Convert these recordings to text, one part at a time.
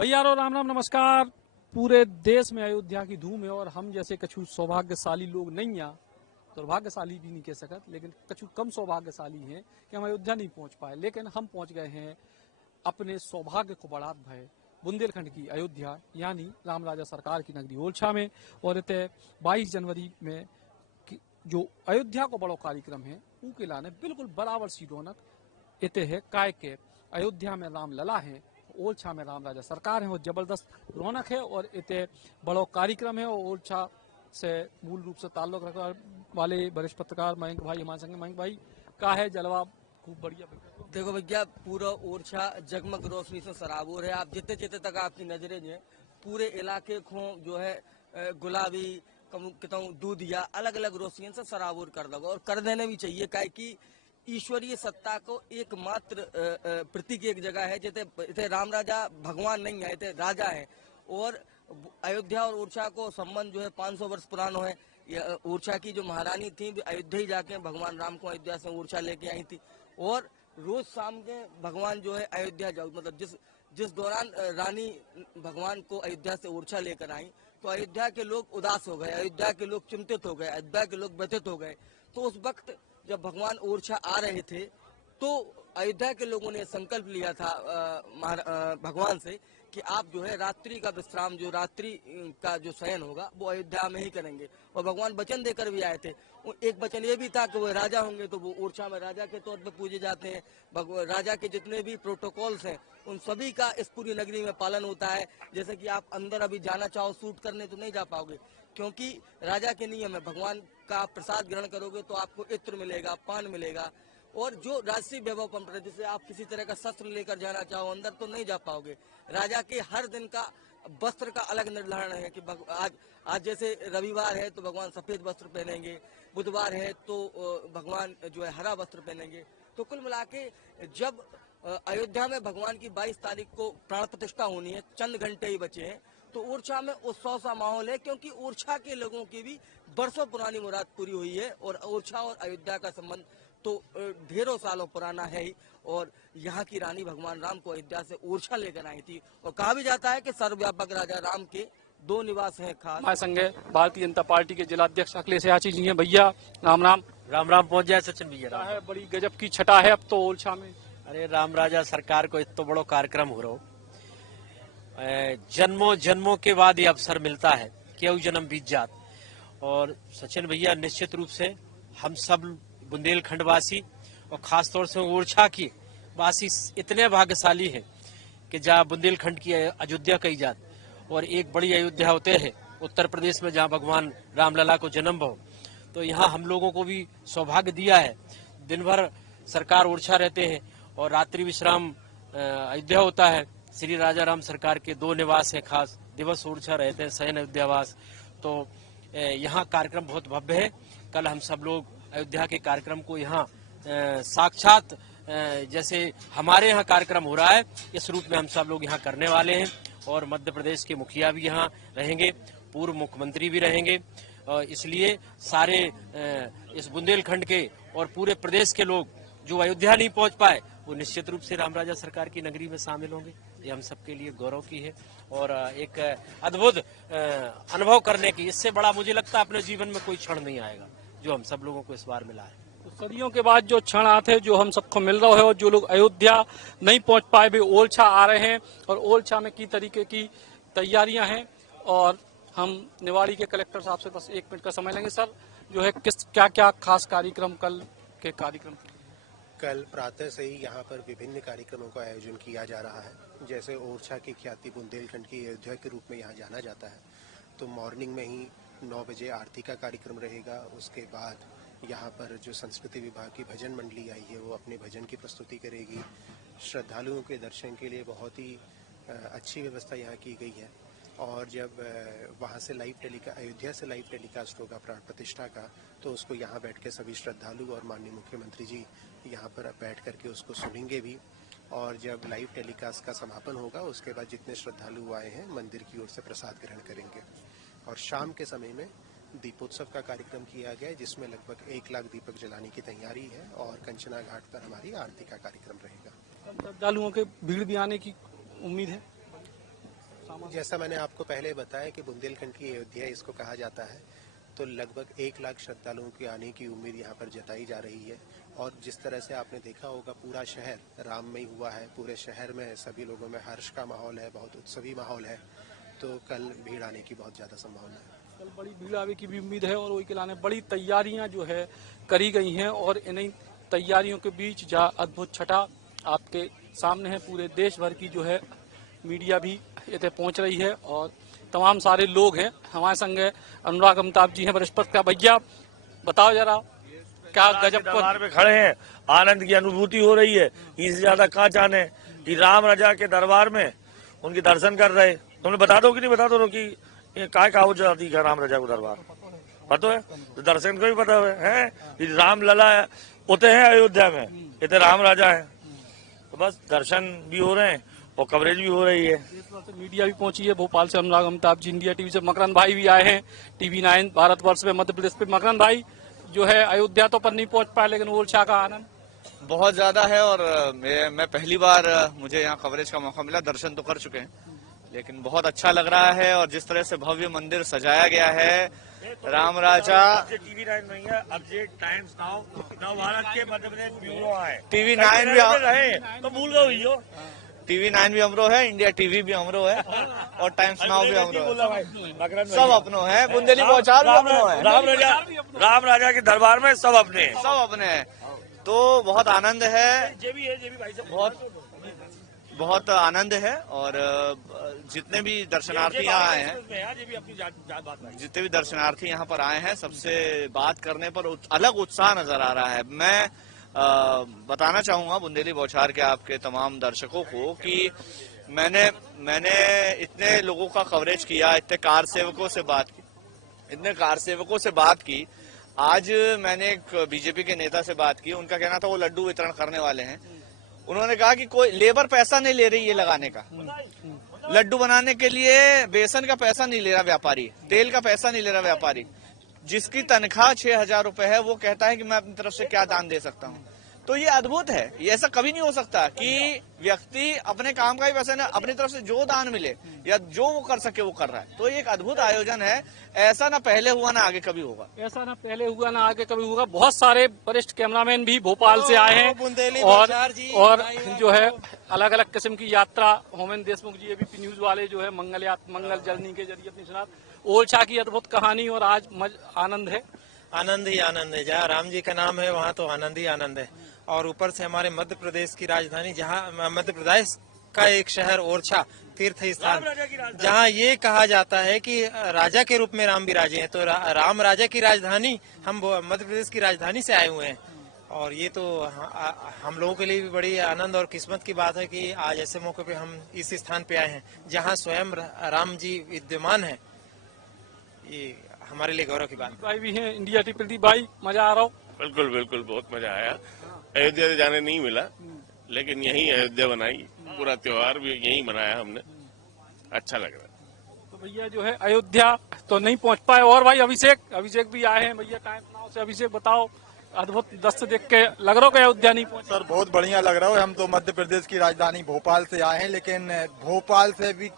भैया राम राम नमस्कार। पूरे देश में अयोध्या की धूम है और हम जैसे कछु सौभाग्यशाली लोग नहीं हैं, दुर्भाग्यशाली भी नहीं कह सकत, लेकिन कछु कम सौभाग्यशाली हैं कि हम अयोध्या नहीं पहुंच पाए। लेकिन हम पहुंच गए हैं अपने सौभाग्य को बढ़ात भय बुंदेलखंड की अयोध्या यानी राम राजा सरकार की नगरी ओरछा में। और इतने 22 जनवरी में जो अयोध्या को बड़ो कार्यक्रम है ऊ के लाने बिल्कुल बराबर सी रौनक इते है। काय के अयोध्या में राम लला है, ओरछा में राम राजा सरकार है और जबरदस्त रौनक है और इतने बड़ो कार्यक्रम है। और ओरछा से मूल रूप से ताल्लुक रखने वाले वरिष्ठ पत्रकार मयंक भाई हमारे संग। मयंक भाई का है जलवा खूब बढ़िया। देखो भैया, पूरा ओरछा जगमग रोशनी से सराबोर है। आप जितने जितने तक आपकी नजरें जो है पूरे इलाके को जो है गुलाबी कहूँ दूध या अलग अलग रोशनी से सराबोर कर दोगे और कर देने भी चाहिए। क्या कि ईश्वरीय सत्ता को एकमात्र प्रतीक एक जगह है जिसे राम राजा भगवान नहीं है, इतने राजा है। और अयोध्या और ओरछा को संबंध जो है 500 वर्ष पुराना है। ओरछा की जो महारानी थी अयोध्या ही जाके भगवान राम को अयोध्या से ओरछा लेके आई थी। और रोज शाम के भगवान जो है अयोध्या जाओ, मतलब जिस जिस दौरान रानी भगवान को अयोध्या से ओरछा लेकर आई तो अयोध्या के लोग उदास हो गए, अयोध्या के लोग चिंतित हो गए, अयोध्या के लोग व्यथित हो गए। तो उस वक्त जब भगवान ओरछा आ रहे थे तो अयोध्या के लोगों ने संकल्प लिया था भगवान से कि आप जो है रात्रि का विश्राम, जो रात्रि का जो शयन होगा वो अयोध्या में ही करेंगे। और भगवान वचन देकर भी आए थे। एक वचन ये भी था कि वो राजा होंगे तो वो ओरछा में राजा के तौर पे पूजे जाते हैं। राजा के जितने भी प्रोटोकॉल्स हैं उन सभी का इस पूरी नगरी में पालन होता है। जैसे कि आप अंदर अभी जाना चाहो शूट करने तो नहीं जा पाओगे, क्योंकि राजा के नियम है। भगवान का प्रसाद ग्रहण करोगे तो आपको इत्र मिलेगा, पान मिलेगा। और जो राजसी वैभव परंपरा, जिसे आप किसी तरह का शस्त्र लेकर जाना चाहो अंदर तो नहीं जा पाओगे। राजा के हर दिन का वस्त्र का अलग निर्धारण है कि आज जैसे रविवार है तो भगवान सफेद वस्त्र पहनेंगे, बुधवार है तो भगवान जो है हरा वस्त्र पहनेंगे। तो कुल मिला के जब अयोध्या में भगवान की 22 तारीख को प्राण प्रतिष्ठा होनी है, चंद घंटे ही बचे हैं, तो ओरछा में उत्सव सा माहौल है। क्योंकि ओरछा के लोगों की भी बरसों पुरानी मुराद पूरी हुई है और ओरछा और अयोध्या का संबंध तो ढेरों सालों पुराना है ही। और यहाँ की रानी भगवान राम को अयोध्या से ओरछा लेकर आई थी। और कहा भी जाता है कि सर्वव्यापक राजा राम के 2 निवास हैं खास। हमारे संग भारतीय जनता पार्टी के जिलाध्यक्ष अखिलेश याची जी हैं। भैया राम राम। राम राम पहुंच जाए सचिन भैया। क्या है बड़ी गजब की छटा है अब तो ओरछा में। अरे राम राजा सरकार को इतना बड़ो कार्यक्रम हो रहा हो, जन्मों जन्मों के बाद ये अवसर मिलता है कि अब जन्म बीत जात। और सचिन भैया निश्चित रूप से हम सब बुंदेलखंड वासी और खास तौर से ओरछा की वासी इतने भाग्यशाली हैं कि जहाँ बुंदेलखंड की अयोध्या कही जात और एक बड़ी अयोध्या होते हैं उत्तर प्रदेश में, जहाँ भगवान रामलला को जन्म हो। तो यहाँ हम लोगों को भी सौभाग्य दिया है। दिन भर सरकार ओरछा रहते हैं और रात्रि विश्राम अयोध्या होता है। श्री राजा राम सरकार के 2 निवास है खास, दिवस ओरछा रहते हैं, शयन अयोध्यावास। तो यहाँ कार्यक्रम बहुत भव्य है। कल हम सब लोग अयोध्या के कार्यक्रम को यहाँ साक्षात जैसे हमारे यहाँ कार्यक्रम हो रहा है इस रूप में हम सब लोग यहाँ करने वाले हैं। और मध्य प्रदेश के मुखिया भी यहाँ रहेंगे, पूर्व मुख्यमंत्री भी रहेंगे। इसलिए सारे इस बुंदेलखंड के और पूरे प्रदेश के लोग जो अयोध्या नहीं पहुंच पाए वो निश्चित रूप से राम राजा सरकार की नगरी में शामिल होंगे। ये हम सबके लिए गौरव की है और एक अद्भुत अनुभव करने की, इससे बड़ा मुझे लगता है अपने जीवन में कोई क्षण नहीं आएगा जो हम सब लोगों को इस बार मिला है। तो सदियों के बाद जो क्षण आते जो हम सबको मिल रहा है और जो लोग अयोध्या नहीं पहुंच पाए वे ओरछा आ रहे हैं और ओरछा में की तरीके की तैयारियां हैं। और हम निवाड़ी के कलेक्टर साहब से बस 1 मिनट का समय लेंगे। सर जो है किस क्या क्या खास कार्यक्रम कल के कार्यक्रम? कल प्रातः से ही यहाँ पर विभिन्न कार्यक्रमों का आयोजन किया जा रहा है। जैसे ओरछा की ख्याति बुंदेलखंड की अयोध्या के रूप में यहाँ जाना जाता है, तो मॉर्निंग में ही 9 बजे आरती का कार्यक्रम रहेगा। उसके बाद यहाँ पर जो संस्कृति विभाग की भजन मंडली आई है वो अपने भजन की प्रस्तुति करेगी। श्रद्धालुओं के दर्शन के लिए बहुत ही अच्छी व्यवस्था यहाँ की गई है। और जब वहाँ से अयोध्या से लाइव टेलीकास्ट होगा प्राण प्रतिष्ठा का, तो उसको यहाँ बैठ के सभी श्रद्धालु और माननीय मुख्यमंत्री जी यहाँ पर बैठ करके उसको सुनेंगे भी। और जब लाइव टेलीकास्ट का समापन होगा उसके बाद जितने श्रद्धालु आए हैं मंदिर की ओर से प्रसाद ग्रहण करेंगे। और शाम के समय में दीपोत्सव का कार्यक्रम किया गया है, जिसमें लगभग 1 लाख दीपक जलाने की तैयारी है और कंचना घाट पर हमारी आरती का कार्यक्रम रहेगा। श्रद्धालुओं के भीड़ भी आने की उम्मीद है? जैसा मैंने आपको पहले बताया कि बुंदेलखंड की अयोध्या इसको कहा जाता है, तो लगभग 1 लाख श्रद्धालुओं के आने की उम्मीद यहाँ पर जताई जा रही है। और जिस तरह से आपने देखा होगा पूरा शहर राममय हुआ है, पूरे शहर में सभी लोगों में हर्ष का माहौल है, बहुत उत्सवी माहौल है, तो कल भीड़ आने की बहुत ज़्यादा संभावना है। कल बड़ी भीड़ आने की भी उम्मीद है और वही के लाने बड़ी तैयारियां जो है करी गई हैं और इन्हीं तैयारियों के बीच जहाँ अद्भुत छठा आपके सामने है, पूरे देश भर की जो है मीडिया भी इतने पहुंच रही है और तमाम सारे लोग हैं। हमारे संग अनुराग अमिताभ जी हैं, बृहस्पति का। भैया बताओ जरा क्या गजब दरबार में खड़े हैं, आनंद की अनुभूति हो रही है। इससे ज्यादा कहाँ जाने कि राम राजा के दरबार में उनके दर्शन कर रहे। तुमने बता दो कि नहीं बता दो कि ये काय कहा जाती है राम राजा को दरबार पता है, तो दर्शन को भी पता है कि राम लला होते हैं अयोध्या में, इतने राम राजा है, तो बस दर्शन भी हो रहे हैं और कवरेज भी हो रही है। से मीडिया भी पहुंची है। भोपाल से अनुराग अमिताभ जी, इंडिया टीवी से मकरंद भाई भी आए हैं, TV9 भारतवर्ष पे, मध्य प्रदेश पे। मकरंद भाई जो है अयोध्या तो पर नहीं पहुंच पाए, लेकिन ओरछा का आनंद बहुत ज्यादा है और मैं पहली बार मुझे यहाँ कवरेज का मौका मिला। दर्शन तो कर चुके हैं लेकिन बहुत अच्छा लग रहा है और जिस तरह से भव्य मंदिर सजाया गया है, राम राजा। TV9 नहीं है, अपडेट टाइम्स नाउ नव भारत के मध्य प्रदेश ब्यूरो है। TV9 भी रहे तो भूल गए हो। TV9 भी हमरो है, इंडिया टीवी भी हमरो है और टाइम्स नाउ भी हमरो है, सब अपनो है। बुंदेली बौछार भी अपनो है। राम राजा के दरबार में सब अपने हैं। सब अपने हैं, तो बहुत आनंद है, बहुत आनंद है। और जितने भी दर्शनार्थी यहाँ आए हैं, जितने भी दर्शनार्थी यहाँ पर आए हैं, सबसे बात करने पर अलग उत्साह नजर आ रहा है। मैं बताना चाहूंगा बुंदेली बौछार के आपके तमाम दर्शकों को कि मैंने इतने लोगों का कवरेज किया, इतने कार सेवकों से बात की। आज मैंने एक बीजेपी के नेता से बात की, उनका कहना था वो लड्डू वितरण करने वाले हैं। उन्होंने कहा कि कोई लेबर पैसा नहीं ले रही ये लगाने का, लड्डू बनाने के लिए बेसन का पैसा नहीं ले रहा व्यापारी, तेल का पैसा नहीं ले रहा व्यापारी। जिसकी तनख्वाह 6,000 रुपए है वो कहता है कि मैं अपनी तरफ से क्या दान दे सकता हूँ। तो ये अद्भुत है, ये ऐसा कभी नहीं हो सकता कि व्यक्ति अपने काम का ही पैसा ना, अपनी तरफ से जो दान मिले या जो वो कर सके वो कर रहा है। तो ये एक अद्भुत आयोजन है, ऐसा ना पहले हुआ ना आगे कभी होगा। ऐसा ना पहले हुआ ना आगे कभी होगा। बहुत सारे वरिष्ठ कैमरामैन भी भोपाल से आए हैं और जो है अलग अलग किस्म की यात्रा। होमेन देशमुख जी एबीपी न्यूज वाले जो है मंगल जर्नी के जरिए अपनी सुना ओरछा की अद्भुत कहानी और आज आनंद है। आनंद ही आनंद है, जहाँ राम जी का नाम है वहाँ तो आनंद ही आनंद है। और ऊपर से हमारे मध्य प्रदेश की राजधानी, जहाँ मध्य प्रदेश का एक शहर ओरछा तीर्थ स्थान, जहाँ ये कहा जाता है कि राजा के रूप में राम विराजे हैं, तो राम राजा की राजधानी, हम मध्य प्रदेश की राजधानी से आए हुए हैं। और ये तो हम लोगों के लिए भी बड़ी आनंद और किस्मत की बात है कि आज ऐसे मौके पे हम इस स्थान पे आए हैं जहाँ स्वयं राम जी विद्यमान है। ये हमारे लिए गौरव की बात। भाई भी हैं, इंडिया टीवी भाई, मजा आ रहा हो? बिल्कुल बिल्कुल, बहुत मजा आया। अयोध्या से जाने नहीं मिला, लेकिन यहीं अयोध्या बनाई, पूरा त्योहार भी यहीं मनाया हमने, अच्छा लग रहा है। तो भैया जो है अयोध्या तो नहीं पहुंच पाए। और भाई अभिषेक भी आए हैं भैया टाइम नाउ से। अभिषेक बताओ, अद्भुत दृश्य देख के लग रहा हो कि अयोध्या नहीं पहुंचे? सर बहुत बढ़िया लग रहा है। हम तो मध्य प्रदेश की राजधानी भोपाल से आए हैं, लेकिन भोपाल से भी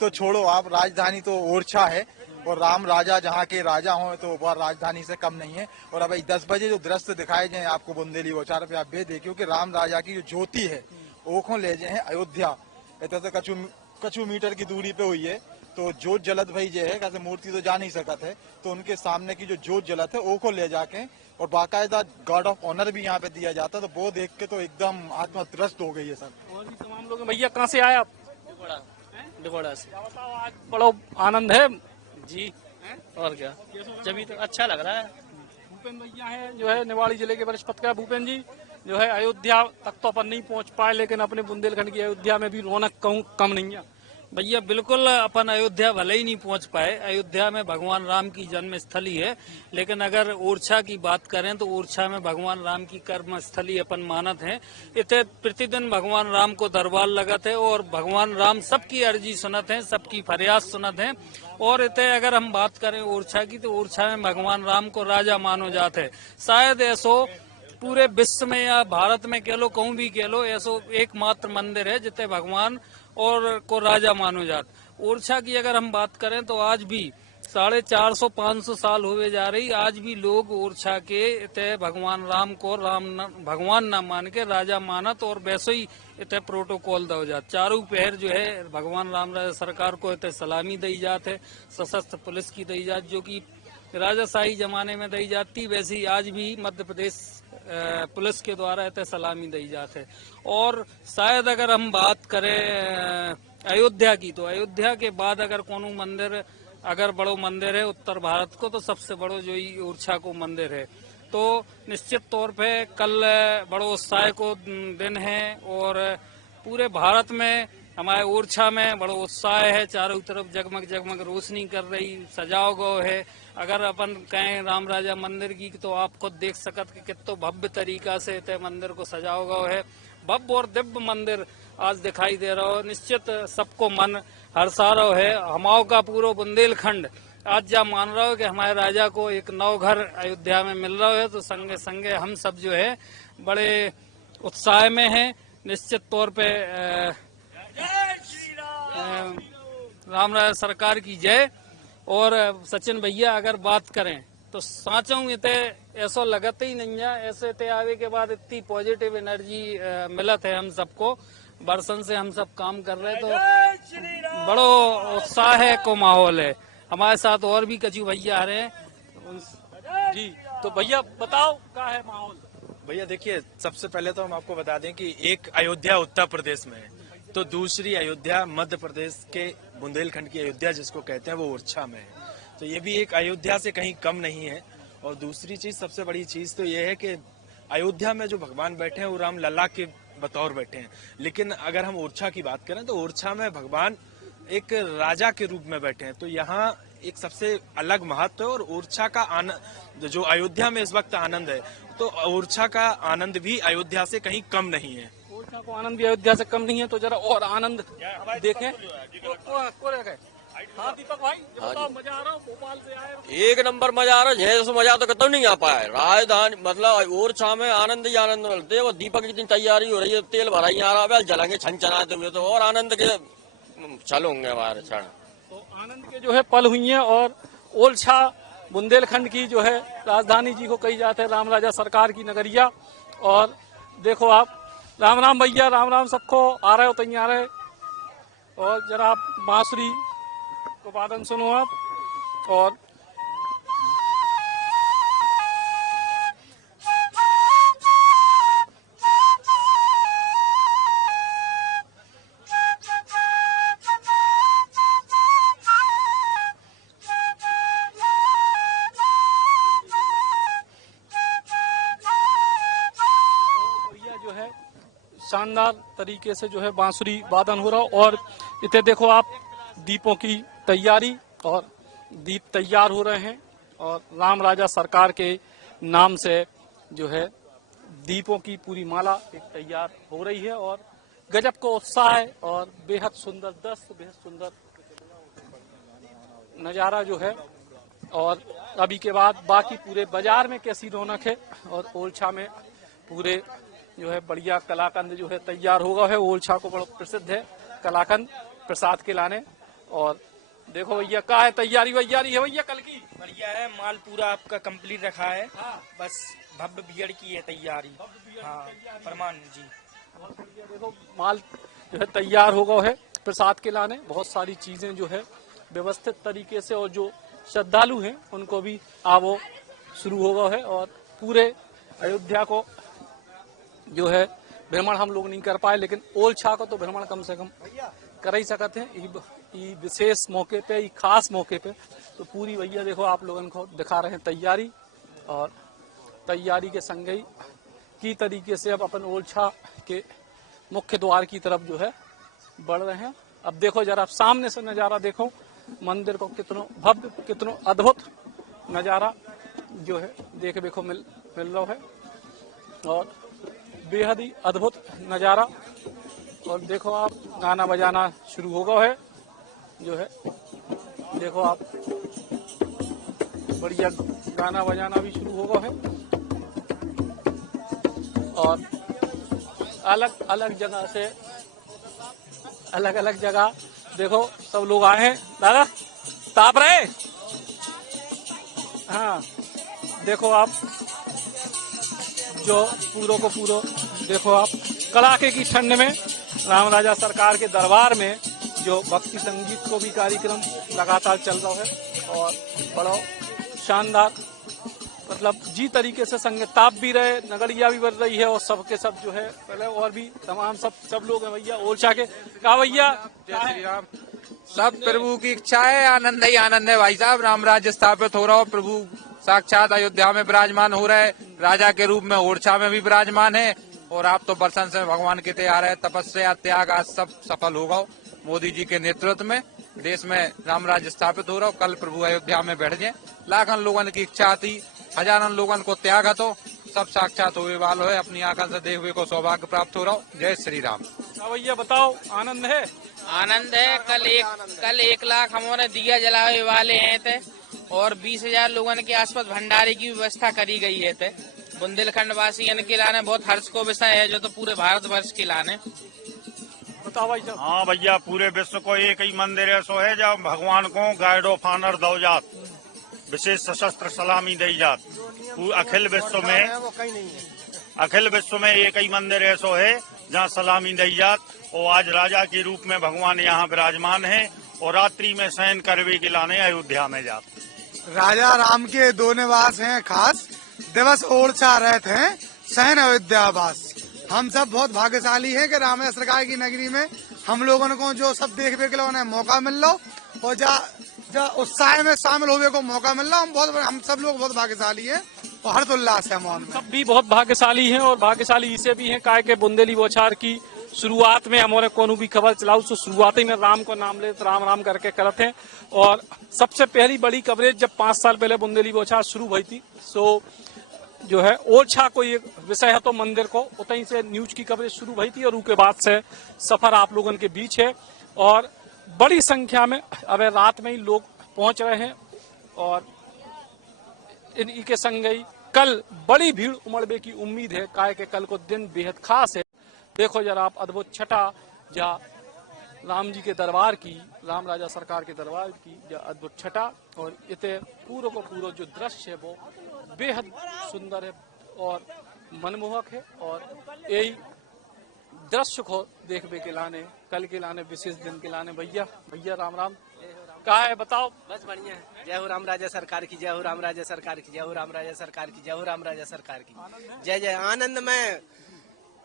तो छोड़ो आप, राजधानी तो ओरछा है और राम राजा जहाँ के राजा हों तो वह राजधानी से कम नहीं है। और अब 10 बजे जो दृश्य दिखाए जाए आपको बुंदेली बौछार पे, आप ये देखियो कि राम राजा की जो ज्योति है ओखों ले जाए अयोध्या, इतना से कछु मीटर की दूरी पे हुई है। तो जोत जलत भाई जो है, कैसे मूर्ति तो जा नहीं सकत है, तो उनके सामने की जो जोत जलत है ओखों ले जाके और बाकायदा गार्ड ऑफ ऑनर भी यहाँ पे दिया जाता है। तो वो देख के तो एकदम आत्मा त्रस्त हो गई है सर। और भी तमाम लोग। भैया कहाँ से आए आप? डिगोड़ा से। क्या बताओ, आज बड़ा आनंद है जी, और क्या, जब तो अच्छा लग रहा है। भूपेन भैया है जो है निवाड़ी जिले के वरिष्ठ पत्रकार। भूपेन जी जो है अयोध्या तक तो अपन नहीं पहुंच पाए, लेकिन अपने बुंदेलखंड की अयोध्या में भी रौनक कम नहीं है। भैया बिल्कुल, अपन अयोध्या भले ही नहीं पहुंच पाए, अयोध्या में भगवान राम की जन्म स्थली है, लेकिन अगर ओरछा की बात करें तो ओरछा में भगवान राम की कर्म स्थली अपन मानत है। इतने प्रतिदिन भगवान राम को दरबार लगत है और भगवान राम सबकी अर्जी सुनत है, सबकी फरियाद सुनत है। और इतने अगर हम बात करें ओरछा की, तो ओरछा में भगवान राम को राजा मानो जाते है। शायद ऐसो पूरे विश्व में या भारत में कह लो, कहूँ भी कह लो, ऐसो एकमात्र मंदिर है जितने भगवान और को राजा मानो जात। ओरछा की अगर हम बात करें तो आज भी 450-500 साल हुए जा रही, आज भी लोग ओरछा के इतने भगवान राम को भगवान ना मान के राजा मानत और वैसे ही इतने प्रोटोकॉल दो जात। चारों पहर जो है भगवान राम राजा सरकार को इतने सलामी दी जात है, सशस्त्र पुलिस की दी जात जो कि राजाशाही जमाने में दी जाती, वैसे ही आज भी मध्य प्रदेश पुलिस के द्वारा इतने सलामी दी जात है। और शायद अगर हम बात करें अयोध्या की, तो अयोध्या के बाद अगर कोनो मंदिर अगर बड़ो मंदिर है उत्तर भारत को, तो सबसे बड़ो जो ही ओरछा को मंदिर है। तो निश्चित तौर पे कल बड़ो उत्साह को दिन है और पूरे भारत में हमारे ओरछा में बड़ो उत्साह है, चारों तरफ जगमग जगमग रोशनी कर रही, सजाओ गो है। अगर अपन कहें राम राजा मंदिर की, तो आप खुद देख सकत कि कितो भव्य तरीका से इतने मंदिर को सजाओ गो है। भव्य और दिव्य मंदिर आज दिखाई दे रहा हो, निश्चित सबको मन हर्षा रहो है। हमाओं का पूरा बुंदेलखंड आज जा मान रहा हो कि हमारे राजा को एक नौ घर अयोध्या में मिल रहा है, तो संगे संगे हम सब जो है बड़े उत्साह में हैं। निश्चित तौर पे राम राजा सरकार की जय। और सचिन भैया अगर बात करें तो साँचों इतने ऐसा लगता ही नहीं है, ऐसे ते आवे के बाद इतनी पॉजिटिव एनर्जी मिलत है हम सबको। बरसन से हम सब काम कर रहे हैं तो बड़ो उत्साह है को माहौल है। हमारे साथ और भी कचू भैया आ रहे हैं जी। तो भैया बताओ क्या है माहौल? भैया देखिए, सबसे पहले तो हम आपको बता दें कि एक अयोध्या उत्तर प्रदेश में है, तो दूसरी अयोध्या मध्य प्रदेश के बुंदेलखंड की अयोध्या जिसको कहते हैं वो ओरछा में है। तो ये भी एक अयोध्या से कहीं कम नहीं है। और दूसरी चीज, सबसे बड़ी चीज तो ये है कि अयोध्या में जो भगवान बैठे हैं वो राम लल्ला के बतौर बैठे हैं, लेकिन अगर हम ओरछा की बात करें तो ओरछा में भगवान एक राजा के रूप में बैठे हैं। तो यहाँ एक सबसे अलग महत्व है। और ओरछा का आनंद जो अयोध्या में इस वक्त आनंद है, तो ओरछा का आनंद भी अयोध्या से कहीं कम नहीं है। ओरछा को आनंद भी अयोध्या से कम नहीं है, तो जरा और आनंद देखें। हाँ दीपक भाई, बताओ, मजा आ रहा हो? भोपाल से आए? एक नंबर मजा आ रहा है, जैसे मजा तो कतौ नहीं आ पाया। राजधानी मतलब ओरछा में आनंद ही आनंद मिलते हैं। वो दीपक की तैयारी हो रही है, तेल भरा ही आ रहा है, जलेंगे छन छनाते हुए, तो और आनंद के चल होंगे हमारे क्षण। तो आनंद के जो है पल हुई है। और ओरछा बुंदेलखंड की जो है राजधानी जी को कही जाते हैं, राम राजा सरकार की नगरिया। और देखो आप, राम राम भैया, राम राम सबको। आ रहे हो तैयार है? और जरा आप बांसुरी को वादन सुनो आप। और जो है शानदार तरीके से जो है बांसुरी वादन हो रहा। और इतने देखो आप, दीपों की तैयारी, और दीप तैयार हो रहे हैं। और राम राजा सरकार के नाम से जो है दीपों की पूरी माला एक तैयार हो रही है। और गजब को उत्साह है और बेहद सुंदर दृश्य, बेहद सुंदर नजारा जो है। और अभी के बाद बाकी पूरे बाजार में कैसी रौनक है। और ओरछा में पूरे जो है बढ़िया कलाकंद जो है तैयार होगा है। ओरछा को बड़ा प्रसिद्ध है कलाकंद प्रसाद के लाने। और देखो भैया क्या है तैयारी वैयारी है भैया कल की? बढ़िया है, माल पूरा आपका कंप्लीट रखा है। हाँ। बस भव्य बियड़ की है तैयारी। हाँ, प्रमाण जी। देखो माल जो है तैयार होगा है प्रसाद के लाने। बहुत सारी चीजें जो है व्यवस्थित तरीके से, और जो श्रद्धालु हैं उनको भी आवो शुरू होगा है। और पूरे अयोध्या को जो है भ्रमण हम लोग नहीं कर पाए, लेकिन ओरछा को तो भ्रमण कम से कम कर ही सकते हैं। ई विशेष मौके पे, ई खास मौके पे तो पूरी भैया देखो आप लोगों को दिखा रहे हैं तैयारी। और तैयारी के संग ही की तरीके से अब अपन ओरछा के मुख्य द्वार की तरफ जो है बढ़ रहे हैं। अब देखो जरा सामने से नजारा देखो मंदिर को, कितनो भव्य, कितनो अद्भुत नजारा जो है देखो मिल रहा है। और बेहद ही अद्भुत नजारा। और देखो आप, गाना बजाना शुरू होगा है जो है। देखो आप, बढ़िया गाना बजाना भी शुरू होगा है। और अलग अलग जगह से अलग अलग जगह देखो सब लोग आए हैं। दादा ताप रहे? हाँ देखो आप, जो पूरो को पूरो देखो आप, कड़ाके की ठंड में राम राजा सरकार के दरबार में जो भक्ति संगीत को भी कार्यक्रम लगातार चल रहा है और बड़ा शानदार मतलब जी तरीके से संगीत ताप भी रहे, नगड़िया भी बढ़ रही है और सबके सब जो है पहले और भी तमाम सब लोग हैं भैया ओरछा के। कहा भैया जय श्री राम। सब प्रभु की इच्छा है, आनंद ही आनंद है भाई साहब। राम राज्य स्थापित हो रहा हो, प्रभु साक्षात अयोध्या में विराजमान हो रहे, राजा के रूप में ओरछा में भी विराजमान है। और आप तो बरसन से भगवान के तैयार है, तपस्या त्याग आज सब सफल होगा। मोदी जी के नेतृत्व में देश में राम राज्य स्थापित हो रहा हो। कल प्रभु अयोध्या में बैठ जाए, लाखन लोगों की इच्छा थी, हजारन लोगों को त्याग तो सब साक्षात होने वालो है। अपनी आंखों से देखने को सौभाग्य प्राप्त हो रहा हो। जय श्री राम। भैया बताओ आनंद है? आनंद है। कल 1 लाख हमारे दिया जलाने वाले हैं थे और 20,000 लोगों के आसपास भंडारे की व्यवस्था करी गई है थे। बुंदेलखंड वासी के लाने बहुत हर्ष को विषय है, जो तो पूरे भारतवर्ष के लाने। बताओ भाई साहब। हाँ भैया, पूरे विश्व को एक ही मंदिर ऐसो है जब भगवान को गाइड ऑफ ऑनर दो जात, विशेष सशस्त्र सलामी दी जात। अखिल विश्व में एक ही मंदिर ऐसो है जहाँ सलामी दी जात। और आज राजा के रूप में भगवान यहाँ विराजमान है और रात्रि में शयन करवे के लाने अयोध्या में जात। राजा राम के 2 निवास हैं खास, दिवस ओरछा रहते हैं, शयन अयोध्यावास। हम सब बहुत भाग्यशाली हैं कि राम सरकार की नगरी में हम लोगों को जो सब देखने के लिए मौका मिल रहा और जा उत्साह में शामिल होने को मौका मिल रहा। हम सब लोग बहुत भाग्यशाली हैं और हर्षोल्लास है मन में। सब भी बहुत भाग्यशाली हैं और भाग्यशाली इसे भी हैं काय के बुंदेली बौछार की शुरुआत में हमारे कोनो भी खबर चलाऊ तो शुरुआत ही में राम को नाम ले राम राम करके करते हैं। और सबसे पहली बड़ी कवरेज जब 5 साल पहले बुंदेली बौछार शुरू हुई थी, सो जो है ओरछा को ये विषय है तो मंदिर को उतहीं से न्यूज की कवरेज शुरू हुई थी और उसके बाद से सफर आप लोगों के बीच है और बड़ी संख्या में अब रात में ही लोग पहुंच रहे हैं। और इन्हीं के संग ही कल बड़ी भीड़ उमड़ने की उम्मीद है, काय के कल को दिन बेहद खास है। देखो जरा आप अद्भुत छटा जहाँ राम जी के दरबार की, राम राजा सरकार के दरबार की जो अद्भुत छटा और इतने पूरा को पूरा जो दृश्य है वो बेहद सुंदर है और मनमोहक है। और यही दृश्य को देखने के लाने कल के लाने विशेष दिन के लाने भैया राम राम। कहा है बताओ? बस बढ़िया है। जय हो राम राजा सरकार की, जय हो राम राजा सरकार की, जय हो राम राजा सरकार की, जय हो राम राजा सरकार की। जय जय आनंद में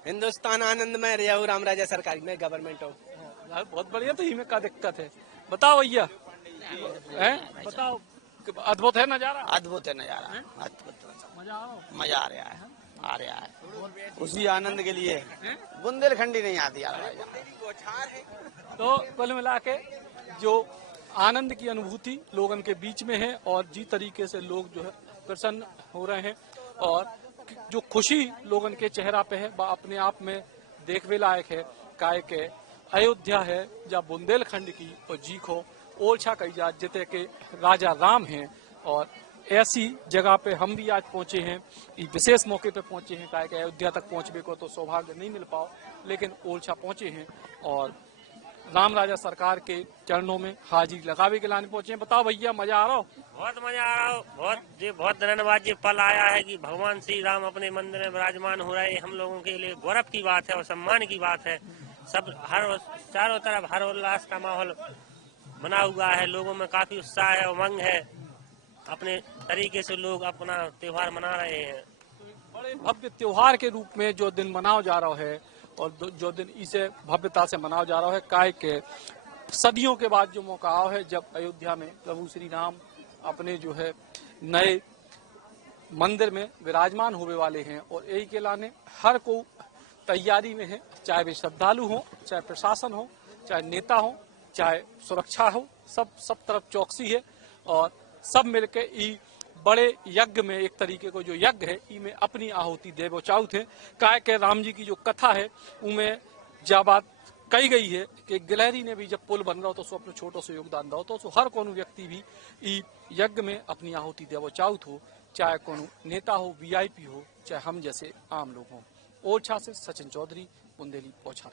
हिंदुस्तान, आनंद में जय हो राम राजा सरकार में गवर्नमेंट हो। बहुत बढ़िया। तो इनमें क्या दिक्कत है बताओ भैया? बताओ अद्भुत है नजारा? अद्भुत है नजारा, मजा आ रहा है। उसी आनंद के लिए बुंदेलखंडी नहीं आती यार। तो कुल मिला के जो आनंद की अनुभूति लोगों के बीच में है और जी तरीके से लोग जो है प्रसन्न हो रहे हैं और जो खुशी लोगों के चेहरा पे है वह अपने आप में देखने लायक है। काय के अयोध्या है जहाँ बुंदेलखंड की और जी को ओरछा कही जा जिते के राजा राम हैं और ऐसी जगह पे हम भी आज पहुंचे हैं, विशेष मौके पे पहुंचे हैं। काय के अयोध्या तक पहुंचने को तो सौभाग्य नहीं मिल पाओ, लेकिन ओरछा पहुंचे हैं और राम राजा सरकार के चरणों में हाजिरी लगावे के लाने पहुंचे हैं। बताओ भैया मजा आ रहा हो? बहुत मजा आ रहा हो। बहुत धन्यवाद ये पल आया है कि भगवान श्री राम अपने मंदिर में विराजमान हो रहे हैं। हम लोगों के लिए गौरव की बात है और सम्मान की बात है। सब चारों तरफ हर उल्लास का माहौल बना हुआ है, लोगों में काफी उत्साह है, उमंग है। अपने तरीके से लोग अपना त्योहार मना रहे हैं। बड़े भव्य त्योहार के रूप में जो दिन मनाया जा रहा है और जो दिन इसे भव्यता से मनाया जा रहा है, काय के सदियों के बाद जो मौका आया है जब अयोध्या में प्रभु श्री राम अपने जो है नए मंदिर में विराजमान होने वाले हैं और यही के लाने हर को तैयारी में है, चाहे वे श्रद्धालु हो, चाहे प्रशासन हो, चाहे नेता हो, चाहे सुरक्षा हो, सब तरफ चौकसी है और सब मिलके ई बड़े यज्ञ में एक तरीके को जो यज्ञ है इनमें अपनी आहुति देवो चाहते हैं। काय के राम जी की जो कथा है उनमें जब बात कही गई है कि गिलहरी ने भी जब पुल बन रहा हो तो सो अपने छोटो से योगदान दो, तो हर कोनो व्यक्ति भी ई यज्ञ में अपनी आहुति देवो चाहत हो, चाहे कोनो नेता हो, VIP हो, चाहे हम जैसे आम लोग हों। ओरछा से सचिन चौधरी, बुंदेली बौछार।